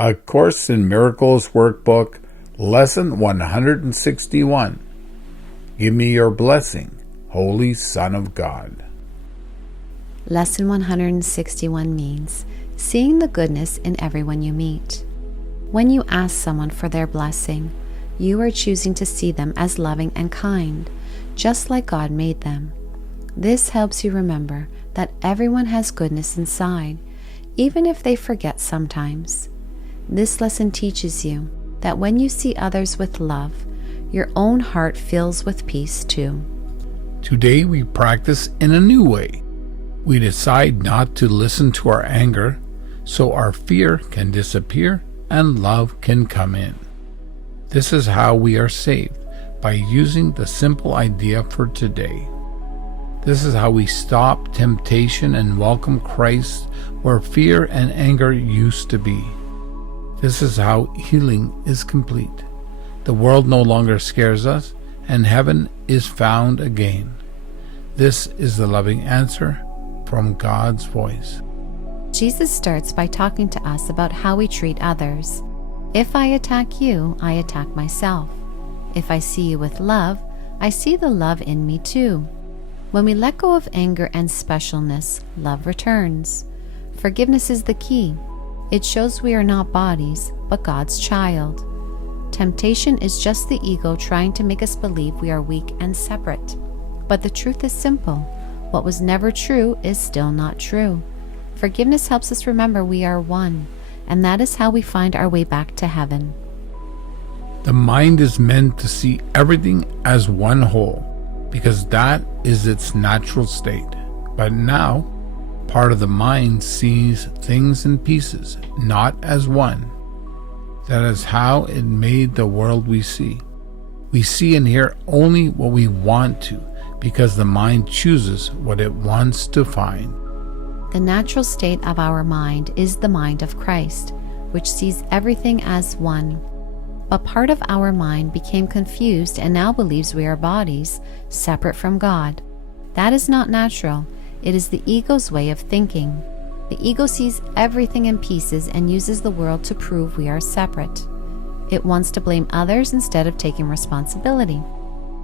A Course in Miracles Workbook, Lesson 161. Give me your blessing, Holy Son of God. Lesson 161 means seeing the goodness in everyone you meet. When you ask someone for their blessing, you are choosing to see them as loving and kind, just like God made them. This helps you remember that everyone has goodness inside, even if they forget sometimes. This lesson teaches you that when you see others with love, your own heart fills with peace too. Today we practice in a new way. We decide not to listen to our anger, so our fear can disappear and love can come in. This is how we are saved, by using the simple idea for today. This is how we stop temptation and welcome Christ where fear and anger used to be. This is how healing is complete. The world no longer scares us, and heaven is found again. This is the loving answer from God's voice. Jesus starts by talking to us about how we treat others. If I attack you, I attack myself. If I see you with love, I see the love in me too. When we let go of anger and specialness, love returns. Forgiveness is the key. It shows we are not bodies, but God's child. Temptation is just the ego trying to make us believe we are weak and separate. But the truth is simple. What was never true is still not true. Forgiveness helps us remember we are one, and that is how we find our way back to heaven. The mind is meant to see everything as one whole, because that is its natural state. But now, part of the mind sees things in pieces, not as one. That is how it made the world we see. We see and hear only what we want to, because the mind chooses what it wants to find. The natural state of our mind is the mind of Christ, which sees everything as one. But part of our mind became confused and now believes we are bodies, separate from God. That is not natural. It is the ego's way of thinking. The ego sees everything in pieces and uses the world to prove we are separate. It wants to blame others instead of taking responsibility.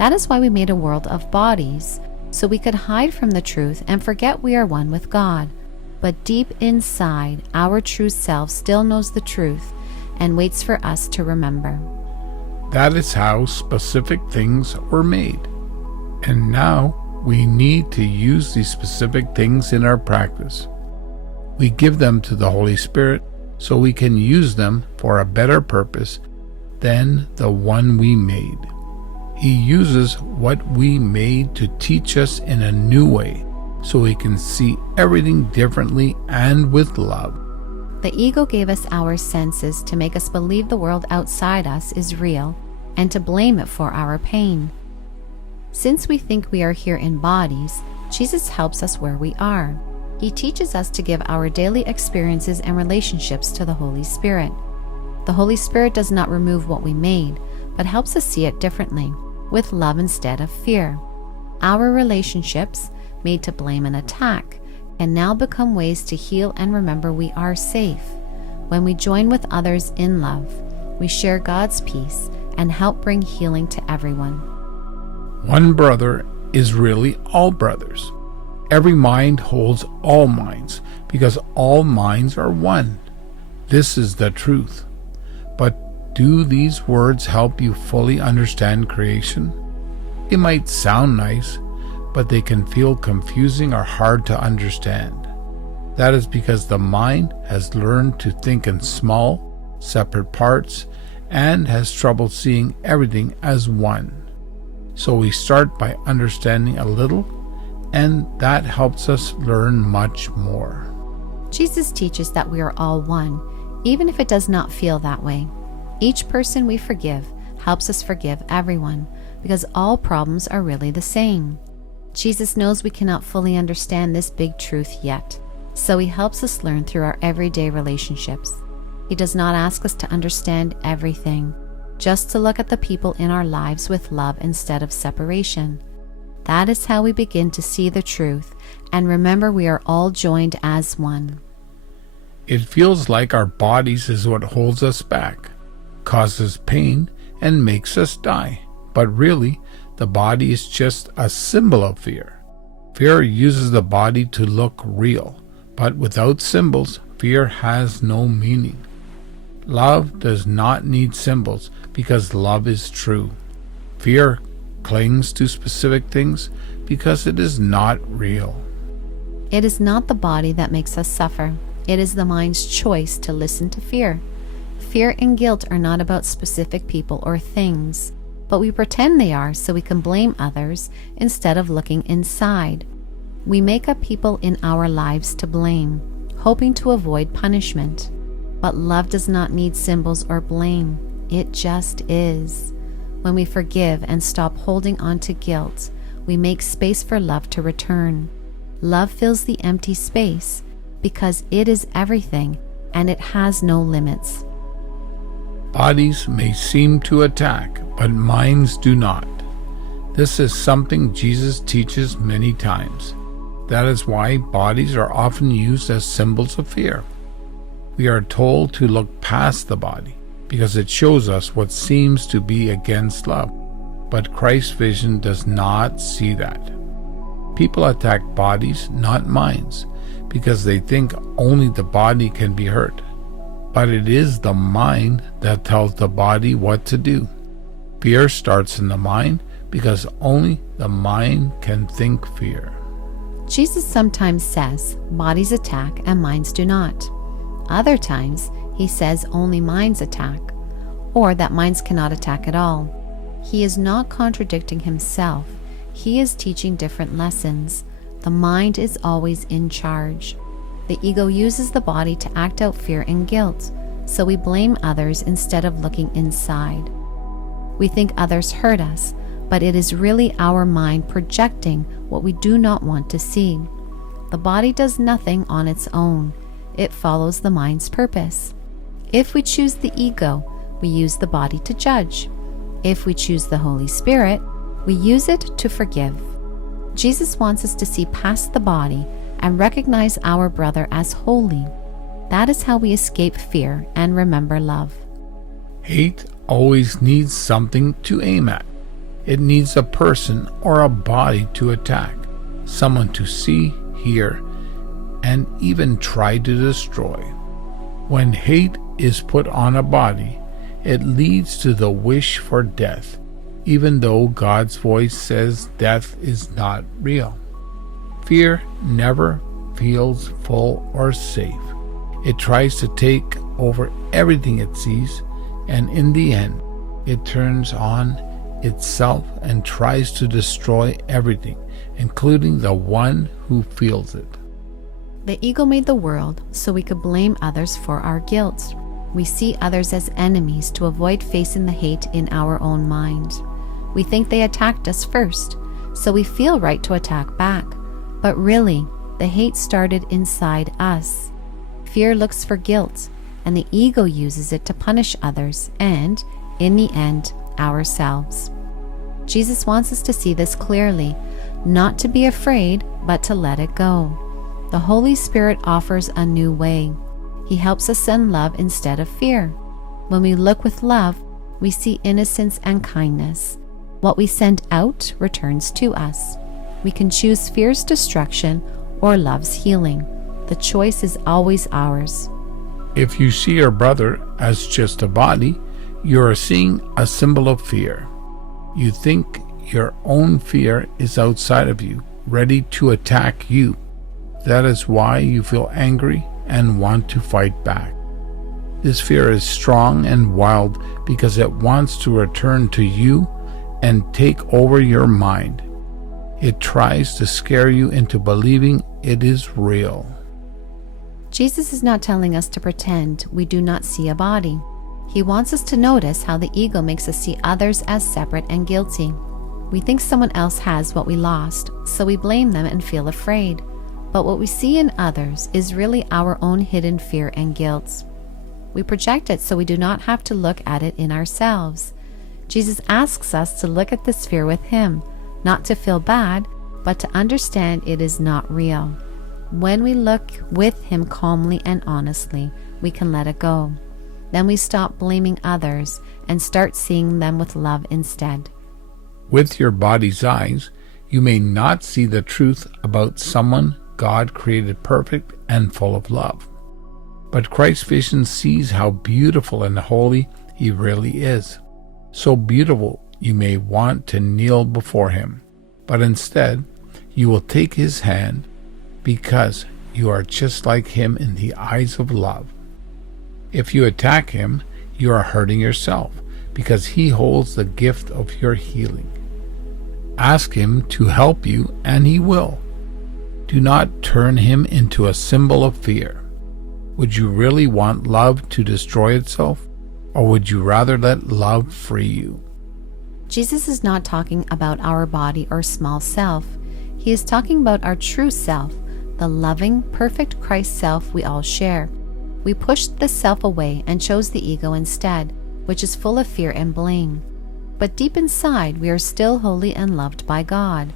That is why we made a world of bodies, so we could hide from the truth and forget we are one with God. But deep inside, our true self still knows the truth and waits for us to remember. That is how specific things were made. And now we need to use these specific things in our practice. We give them to the Holy Spirit so we can use them for a better purpose than the one we made. He uses what we made to teach us in a new way, so we can see everything differently and with love. The ego gave us our senses to make us believe the world outside us is real and to blame it for our pain. Since we think we are here in bodies, Jesus helps us where we are. He teaches us to give our daily experiences and relationships to the Holy Spirit. The Holy Spirit does not remove what we made, but helps us see it differently, with love instead of fear. Our relationships, made to blame and attack, can now become ways to heal and remember we are safe. When we join with others in love, we share God's peace and help bring healing to everyone. One brother is really all brothers. Every mind holds all minds, because all minds are one. This is the truth. But do these words help you fully understand creation? It might sound nice, but they can feel confusing or hard to understand. That is because the mind has learned to think in small, separate parts and has trouble seeing everything as one. So we start by understanding a little, and that helps us learn much more. Jesus teaches that we are all one, even if it does not feel that way. Each person we forgive helps us forgive everyone, because all problems are really the same. Jesus knows we cannot fully understand this big truth yet, so he helps us learn through our everyday relationships. He does not ask us to understand everything, just to look at the people in our lives with love instead of separation. That is how we begin to see the truth and remember we are all joined as one. It feels like our bodies is what holds us back, causes pain, and makes us die. But really, the body is just a symbol of fear. Fear uses the body to look real, but without symbols, fear has no meaning. Love does not need symbols because love is true. Fear clings to specific things because it is not real. It is not the body that makes us suffer. It is the mind's choice to listen to fear. Fear and guilt are not about specific people or things, but we pretend they are so we can blame others instead of looking inside. We make up people in our lives to blame, hoping to avoid punishment. But love does not need symbols or blame. It just is. When we forgive and stop holding on to guilt, we make space for love to return. Love fills the empty space because it is everything and it has no limits. Bodies may seem to attack, but minds do not. This is something Jesus teaches many times. That is why bodies are often used as symbols of fear. We are told to look past the body because it shows us what seems to be against love. But Christ's vision does not see that. People attack bodies, not minds, because they think only the body can be hurt. But it is the mind that tells the body what to do. Fear starts in the mind because only the mind can think fear. Jesus sometimes says bodies attack and minds do not. Other times, he says only minds attack, or that minds cannot attack at all. He is not contradicting himself. He is teaching different lessons. The mind is always in charge. The ego uses the body to act out fear and guilt, so we blame others instead of looking inside. We think others hurt us, but it is really our mind projecting what we do not want to see. The body does nothing on its own. It follows the mind's purpose. If we choose the ego, we use the body to judge. If we choose the Holy Spirit, we use it to forgive. Jesus wants us to see past the body and recognize our brother as holy. That is how we escape fear and remember love. Hate always needs something to aim at. It needs a person or a body to attack, someone to see, hear, and even try to destroy. When hate is put on a body, it leads to the wish for death, even though God's voice says death is not real. Fear never feels full or safe. It tries to take over everything it sees, and in the end, it turns on itself and tries to destroy everything, including the one who feels it. The ego made the world so we could blame others for our guilt. We see others as enemies to avoid facing the hate in our own mind. We think they attacked us first, so we feel right to attack back. But really, the hate started inside us. Fear looks for guilt, and the ego uses it to punish others and, in the end, ourselves. Jesus wants us to see this clearly, not to be afraid, but to let it go. The Holy Spirit offers a new way. He helps us send love instead of fear. When we look with love, we see innocence and kindness. What we send out returns to us. We can choose fear's destruction or love's healing. The choice is always ours. If you see your brother as just a body, you are seeing a symbol of fear. You think your own fear is outside of you, ready to attack you. That is why you feel angry and want to fight back. This fear is strong and wild because it wants to return to you and take over your mind. It tries to scare you into believing it is real. Jesus is not telling us to pretend we do not see a body. He wants us to notice how the ego makes us see others as separate and guilty. We think someone else has what we lost, so we blame them and feel afraid. But what we see in others is really our own hidden fear and guilt. We project it so we do not have to look at it in ourselves. Jesus asks us to look at this fear with him, not to feel bad, but to understand it is not real. When we look with Him calmly and honestly, we can let it go. Then we stop blaming others and start seeing them with love instead. With your body's eyes, you may not see the truth about someone God created perfect and full of love. But Christ's vision sees how beautiful and holy He really is. So beautiful you may want to kneel before Him, but instead you will take His hand because you are just like Him in the eyes of love. If you attack Him, you are hurting yourself because He holds the gift of your healing. Ask Him to help you and He will. Do not turn Him into a symbol of fear. Would you really want love to destroy itself, or would you rather let love free you? Jesus is not talking about our body or small self. He is talking about our true self, the loving, perfect Christ self we all share. We pushed the self away and chose the ego instead, which is full of fear and blame. But deep inside, we are still holy and loved by God.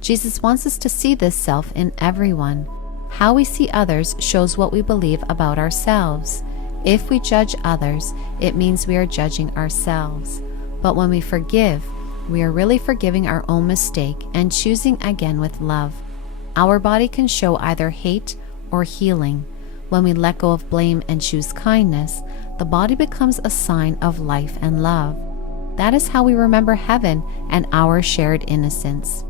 Jesus wants us to see this self in everyone. How we see others shows what we believe about ourselves. If we judge others, it means we are judging ourselves. But when we forgive, we are really forgiving our own mistake and choosing again with love. Our body can show either hate or healing. When we let go of blame and choose kindness, the body becomes a sign of life and love. That is how we remember heaven and our shared innocence.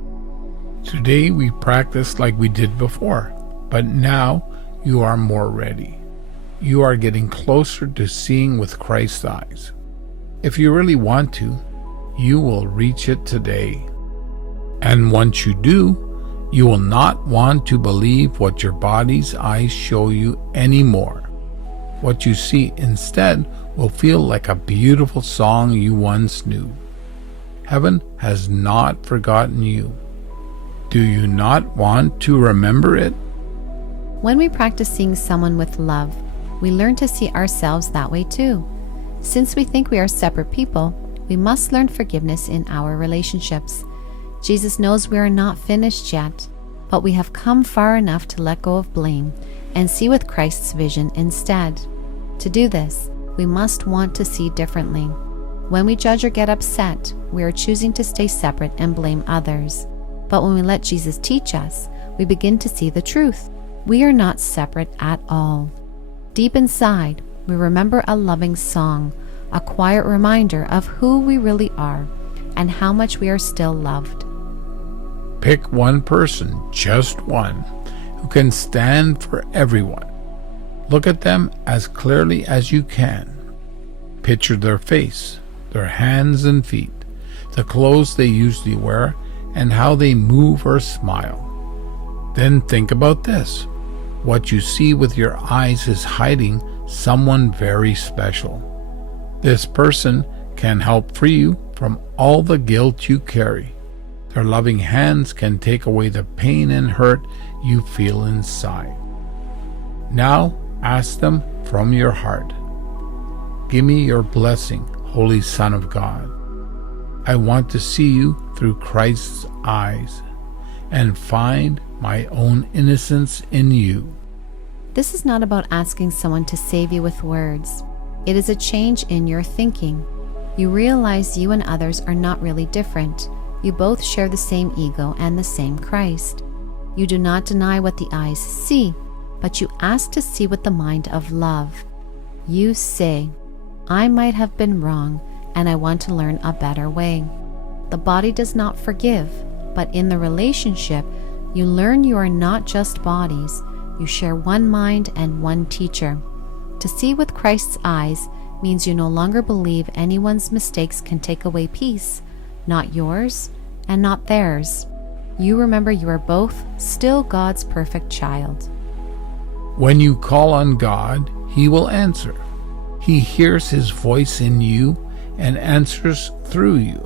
Today we practice like we did before, but now you are more ready. You are getting closer to seeing with Christ's eyes. If you really want to, you will reach it today. And once you do, you will not want to believe what your body's eyes show you anymore. What you see instead will feel like a beautiful song you once knew. Heaven has not forgotten you. Do you not want to remember it? When we practice seeing someone with love, we learn to see ourselves that way too. Since we think we are separate people, we must learn forgiveness in our relationships. Jesus knows we are not finished yet, but we have come far enough to let go of blame and see with Christ's vision instead. To do this, we must want to see differently. When we judge or get upset, we are choosing to stay separate and blame others. But when we let Jesus teach us, we begin to see the truth. We are not separate at all. Deep inside, we remember a loving song, a quiet reminder of who we really are and how much we are still loved. Pick one person, just one, who can stand for everyone. Look at them as clearly as you can. Picture their face, their hands and feet, the clothes they usually wear, and how they move or smile. Then think about this. What you see with your eyes is hiding someone very special. This person can help free you from all the guilt you carry. Their loving hands can take away the pain and hurt you feel inside. Now ask them from your heart. Give me your blessing, Holy Son of God. I want to see you through Christ's eyes and find my own innocence in you. This is not about asking someone to save you with words. It is a change in your thinking. You realize you and others are not really different. You both share the same ego and the same Christ. You do not deny what the eyes see, but you ask to see with the mind of love. You say, I might have been wrong, and I want to learn a better way. The body does not forgive, but in the relationship, you learn you are not just bodies. You share one mind and one teacher. To see with Christ's eyes means you no longer believe anyone's mistakes can take away peace, not yours and not theirs. You remember you are both still God's perfect child. When you call on God, He will answer. He hears His voice in you and answers through you.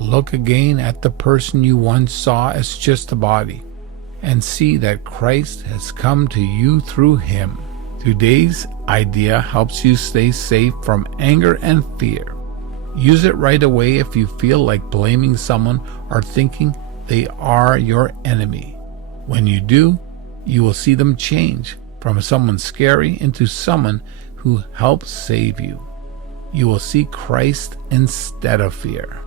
Look again at the person you once saw as just a body and see that Christ has come to you through Him. Today's idea helps you stay safe from anger and fear. Use it right away if you feel like blaming someone or thinking they are your enemy. When you do, You will see them change from someone scary into someone who helps save you. You will see Christ instead of fear.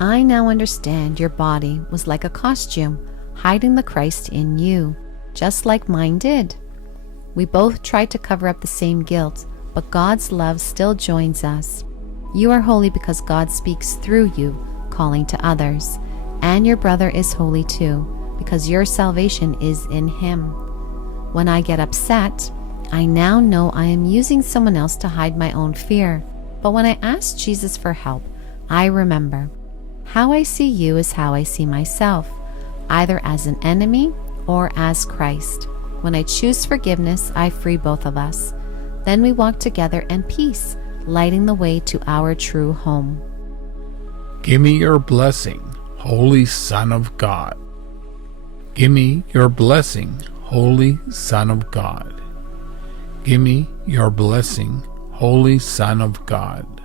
I now understand your body was like a costume, hiding the Christ in you, just like mine did. We both tried to cover up the same guilt, but God's love still joins us. You are holy because God speaks through you, calling to others. And your brother is holy too, because your salvation is in him. When I get upset, I now know I am using someone else to hide my own fear. But when I ask Jesus for help, I remember, how I see you is how I see myself, either as an enemy or as Christ. When I choose forgiveness, I free both of us. Then we walk together in peace, lighting the way to our true home. Give me your blessing, Holy Son of God. Give me your blessing, Holy Son of God. Give me your blessing, Holy Son of God.